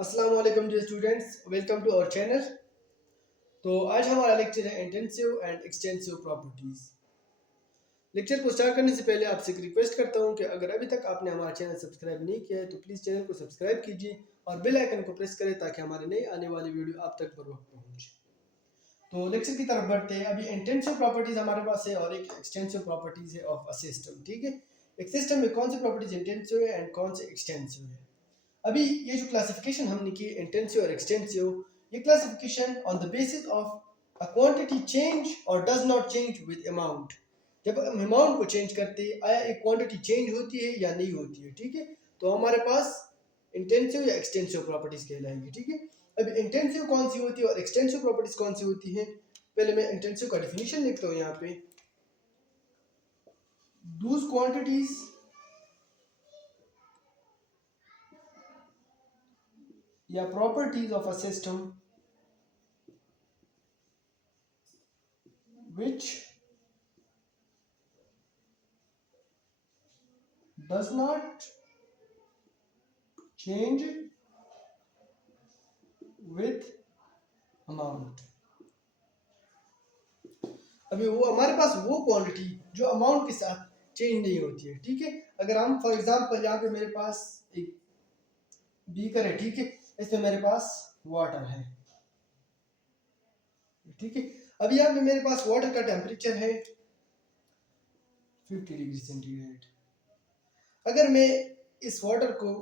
अस्सलाम वालेकुम dear students, welcome to our channel. तो आज हमारा लेक्चर है intensive and extensive properties. Lecture को स्टार्ट करने से पहले आपसे एक रिक्वेस्ट करता हूं कि अगर अभी तक आपने हमारा चैनल सब्सक्राइब नहीं किया है तो प्लीज़ चैनल को सब्सक्राइब कीजिए और बेल आइकन को प्रेस करें ताकि हमारे नई आने वाली वीडियो आप तक बर वक्त पहुँचे। तो लेक्चर की तरफ बढ़ते हैं। अभी इंटेंसिव प्रॉपर्टीज़ हमारे पास है और एक एक्सटेंसिव प्रॉपर्टीज़ है ऑफ अ सिस्टम। ठीक है, एक सिस्टम में कौन सी प्रॉपर्टीज इंटेंसिव है एंड कौन से एक्सटेंसिव है। अभी ये जो क्लासिफिकेशन हमने की इंटेंसिव और एक्सटेंसिव, ये classification on the basis of a quantity change और does not change with amount. जब हम अमाउंट को चेंज करते हैं, आया एक क्वांटिटी चेंज होती है या नहीं होती है। ठीक है, तो हमारे पास इंटेंसिव या एक्सटेंसिव प्रॉपर्टीज कहलाएंगी। ठीक है, अब इंटेंसिव कौन सी होती है और एक्सटेंसिव प्रॉपर्टीज कौन सी होती है। पहले मैं इंटेंसिव का डेफिनेशन लिखता हूँ यहाँ पे। दूस क्वांटिटीज या properties of a system which does not change with amount। अभी वो हमारे पास वो क्वांटिटी जो अमाउंट के साथ चेंज नहीं होती है। ठीक है, अगर हम फॉर एग्जांपल यहाँ पे मेरे पास एक बीकर है। ठीक है, इसमें मेरे पास वाटर है। ठीक है, अभी यहाँ पे मेरे पास वाटर का टेम्परेचर है 50 डिग्री सेंटीग्रेड। अगर मैं इस वाटर को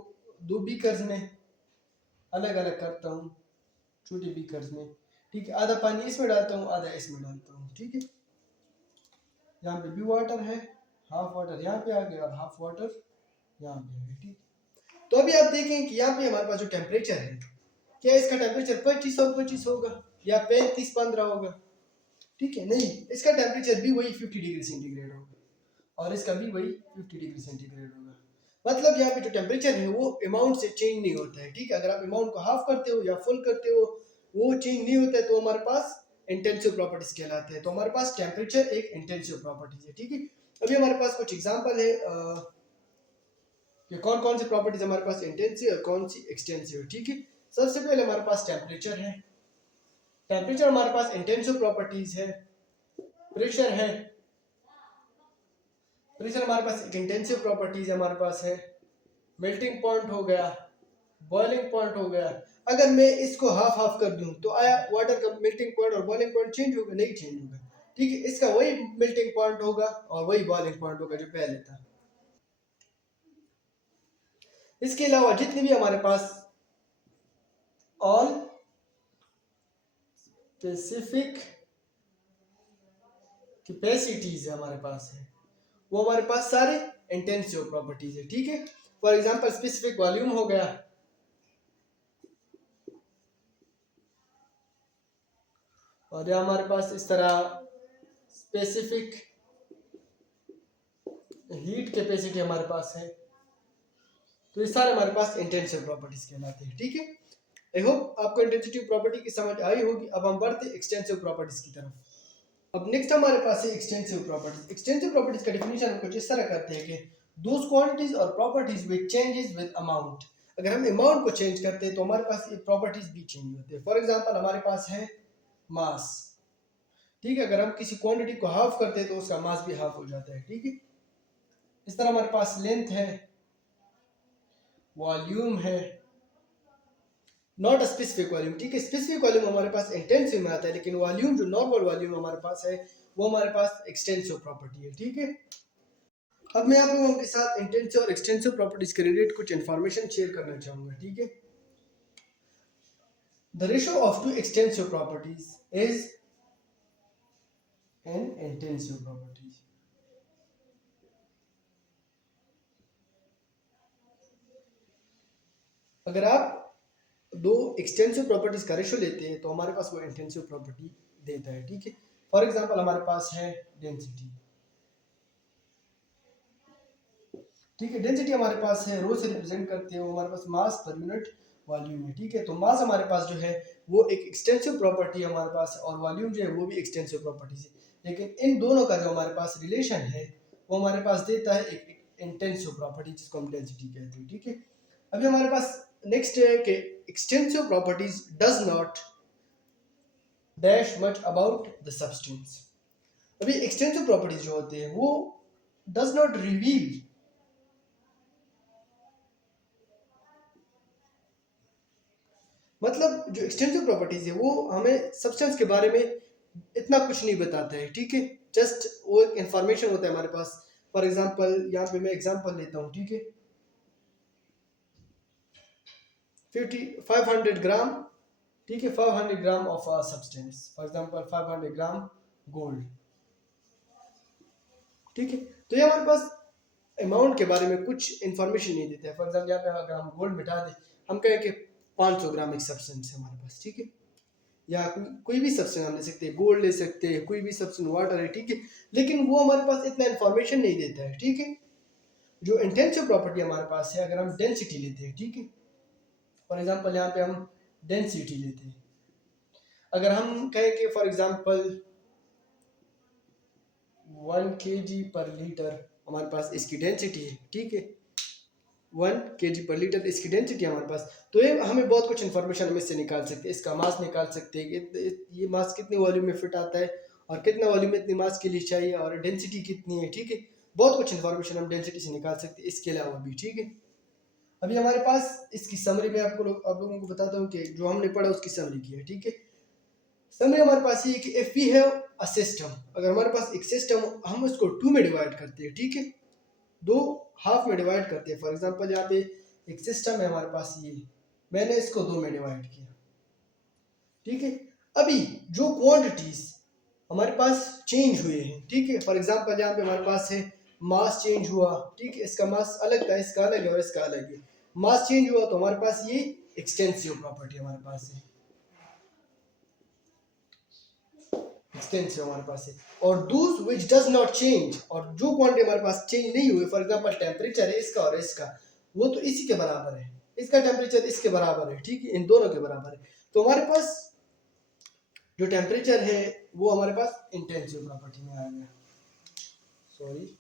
दो बीकर्स में अलग अलग करता हूँ, छोटे बीकर्स में, ठीक है, आधा पानी इसमें डालता हूँ, आधा इसमें डालता हूँ। ठीक है, यहाँ पे भी वाटर है, हाफ वाटर यहाँ पे आ गया और हाफ वाटर यहाँ पे आ गया। ठीक, तो अभी आप देखें कि यहाँ पे हमारे पास जो टेम्परेचर है, क्या इसका टेम्परेचर 25 होगा या 35-15 होगा। ठीक है, नहीं, इसका टेम्परेचर भी वही 50 डिग्री सेंटीग्रेड होगा और इसका भी वही 50 डिग्री सेंटीग्रेड होगा। मतलब यहाँ पे जो टेम्परेचर है वो अमाउंट से चेंज नहीं होता है। ठीक है, अगर आप अमाउंट को हाफ करते हो या फुल करते हो, वो चेंज नहीं होता है, तो हमारे पास इंटेंसिव प्रॉपर्टीज कहलाते हैं। तो हमारे पास टेम्परेचर एक इंटेंसिव प्रॉपर्टीज है। ठीक है, अभी हमारे पास कुछ एग्जांपल है कि कौन कौन सी प्रॉपर्टीज हमारे पास इंटेंसिव और कौन सी एक्सटेंसिव है। ठीक है, सबसे पहले हमारे पास टेम्परेचर है। टेम्परेचर हमारे पास इंटेंसिव प्रॉपर्टीज है। प्रेशर है, प्रेशर हमारे पास एक इंटेंसिव प्रॉपर्टीज हमारे पास है। मेल्टिंग पॉइंट हो गया, बॉइलिंग पॉइंट हो गया। अगर मैं इसको हाफ हाफ कर दूं तो आया वाटर का मेल्टिंग पॉइंट और बॉइलिंग पॉइंट चेंज होगा? नहीं चेंज होगा। ठीक है, इसका वही मेल्टिंग पॉइंट होगा और वही बॉइलिंग पॉइंट होगा जो पहले था। इसके अलावा जितनी भी हमारे पास ऑल स्पेसिफिक कैपेसिटीज हमारे पास है, वो हमारे पास सारे इंटेंसिव प्रॉपर्टीज है। ठीक है, फॉर एग्जांपल स्पेसिफिक वॉल्यूम हो गया, और यहाँ हमारे पास इस तरह स्पेसिफिक हीट कैपेसिटी हमारे पास है। तो ये सारे हमारे पास इंटेंसिव प्रॉपर्टीज कहलाते हैं। ठीक है, आई होप आपको इंटेंसिव प्रॉपर्टी की समझ आई होगी। अब हम बढ़ते एक्सटेंसिव प्रॉपर्टीज की तरफ। अब नेक्स्ट हमारे पास है एक्सटेंसिव प्रॉपर्टीज। एक्सटेंसिव प्रॉपर्टीज का डेफिनेशन हम कुछ इस तरह करते हैं कि दोस क्वांटिटीज और properties which changes with amount. अगर हम अमाउंट को चेंज करते हैं तो हमारे पास ये प्रॉपर्टीज भी चेंज होते हैं। फॉर एग्जांपल हमारे पास है मास। ठीक है, अगर हम किसी क्वांटिटी को हाफ करते हैं तो उसका मास भी हाफ हो जाता है। ठीक है, इस तरह हमारे पास लेंथ है, वॉल्यूम है, नॉट अ स्पेसिफिक वॉल्यूम। ठीक है, स्पेसिफिक वॉल्यूम हमारे पास इंटेंसिव में आता है, लेकिन वॉल्यूम जो नॉर्मल वॉल्यूम हमारे पास है वो हमारे पास एक्सटेंसिव प्रॉपर्टी है। ठीक है, अब मैं आप लोगों के साथ इंटेंसिव और एक्सटेंसिव प्रॉपर्टीज के रिलेटेड कुछ इंफॉर्मेशन शेयर करना चाहूंगा। ठीक है, the ratio of two extensive properties is an intensive properties. अगर आप दो एक्सटेंसिव प्रॉपर्टीज का रेशियो लेते हैं तो हमारे पास वो इंटेंसिव प्रॉपर्टी देता है। ठीक है, फॉर एग्जांपल हमारे पास है डेंसिटी। ठीक है, डेंसिटी हमारे पास है, रो से रिप्रेजेंट करते हैं, वो हमारे पास मास पर यूनिट वॉल्यूम है। ठीक है, तो मास हमारे पास जो है वो एक एक्सटेंसिव प्रॉपर्टी हमारे पास है और वॉल्यूम जो है वो भी एक्सटेंसिव प्रॉपर्टी है। लेकिन इन दोनों का जो हमारे पास रिलेशन है वो हमारे पास देता है एक इंटेंसिव प्रॉपर्टी जिसको हम डेंसिटी कहते हैं। ठीक है, अभी हमारे पास नेक्स्ट है कि extensive properties does not dash much about the substance. अभी एक्सटेंसिव प्रॉपर्टीज जो होते हैं वो डज नॉट रिवील, मतलब जो एक्सटेंसिव प्रॉपर्टीज है वो हमें सब्सटेंस के बारे में इतना कुछ नहीं बताता है, ठीक है। जस्ट वो एक इंफॉर्मेशन होता है हमारे पास। फॉर एग्जांपल यहाँ पे मैं एग्जांपल लेता हूँ, ठीक है। 500 ग्राम, ठीक है, 500 gram of a substance, for example 500 gram gold, ठीक है। तो ये हमारे पास अमाउंट के बारे में कुछ इंफॉर्मेशन नहीं देता है। फॉर एग्जांपल यहाँ पे अगर हम गोल्ड मिटा दें, हम कहें कि 500 ग्राम एक सब्सटेंस है हमारे पास, ठीक है। या कोई भी सब्सटेंस हम ले सकते हैं, गोल्ड ले सकते हैं, कोई भी सब्सटेंस, वाटर है, ठीक है। लेकिन वो हमारे पास इतना इंफॉर्मेशन नहीं देता है, ठीक है। जो इंटेंसिव प्रॉपर्टी हमारे पास है, अगर हम डेंसिटी लेते हैं, ठीक है। फॉर एग्जांपल यहाँ पे हम डेंसिटी लेते हैं। अगर हम कहें कि फॉर एग्जांपल 1 kg पर लीटर हमारे पास इसकी डेंसिटी है, ठीक है। 1 kg पर लीटर इसकी डेंसिटी हमारे पास, तो ये हमें बहुत कुछ इन्फॉर्मेशन हम इससे निकाल सकते हैं। इसका मास निकाल सकते हैं कि ये मास कितने वॉल्यूम में फिट आता है और कितना वॉल्यूम इतनी मास के लिए चाहिए और डेंसिटी कितनी है, ठीक है। बहुत कुछ इन्फॉर्मेशन हम डेंसिटी से निकाल सकते हैं, इसके अलावा भी, ठीक है। अभी हमारे पास इसकी समरी में आप लोगों को बताता हूँ कि जो हमने पढ़ा उसकी समरी की है, ठीक है। समरी हमारे पास ये है कि if we have a system, अगर हमारे पास एक सिस्टम, हम उसको 2 में डिवाइड करते हैं, ठीक है, 2 हाफ में डिवाइड करते हैं। फॉर एग्जांपल यहाँ पे एक सिस्टम है हमारे पास, ये मैंने इसको 2 में डिवाइड किया, ठीक है। अभी जो क्वांटिटीज हमारे पास चेंज हुए हैं, ठीक है। फॉर एग्जांपल यहाँ पे हमारे पास है मास चेंज हुआ, ठीक है। इसका मास अलग था, इसका अलग है और इसका अलग है। मास चेंज हुआ तो हमारे पास ये एक्सटेंसिव प्रॉपर्टी हमारे पास है, एक्सटेंसिव हमारे पास है। और दूस विच डज नॉट चेंज, और जो क्वांटिटी हमारे पास चेंज नहीं हुए, फॉर एग्जांपल टेम्परेचर है इसका और इसका, वो तो इसी के बराबर है, इसका टेम्परेचर इसके बराबर है, ठीक है, इन दोनों के बराबर है। तो हमारे पास जो टेम्परेचर है वो हमारे पास इंटेंसिव प्रॉपर्टी में आ गया, सॉरी।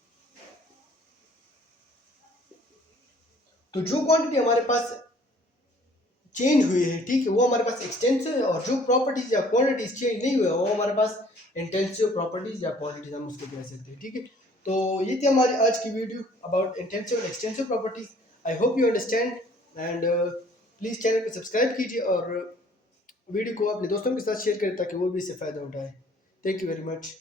तो जो क्वांटिटी हमारे पास चेंज हुई है, ठीक है, वो हमारे पास एक्सटेंसिव है। और जो प्रॉपर्टीज या क्वांटिटीज चेंज नहीं हुए वो हमारे पास इंटेंसिव प्रॉपर्टीज या क्वांटिटीज हम उसको कह सकते हैं, ठीक है। तो ये थी हमारी आज की video about intensive and extensive properties. I hope you understand and please channel को सब्सक्राइब कीजिए और वीडियो को अपने दोस्तों के साथ शेयर करें ताकि वो भी इससे फ़ायदा उठाए। Thank you very much.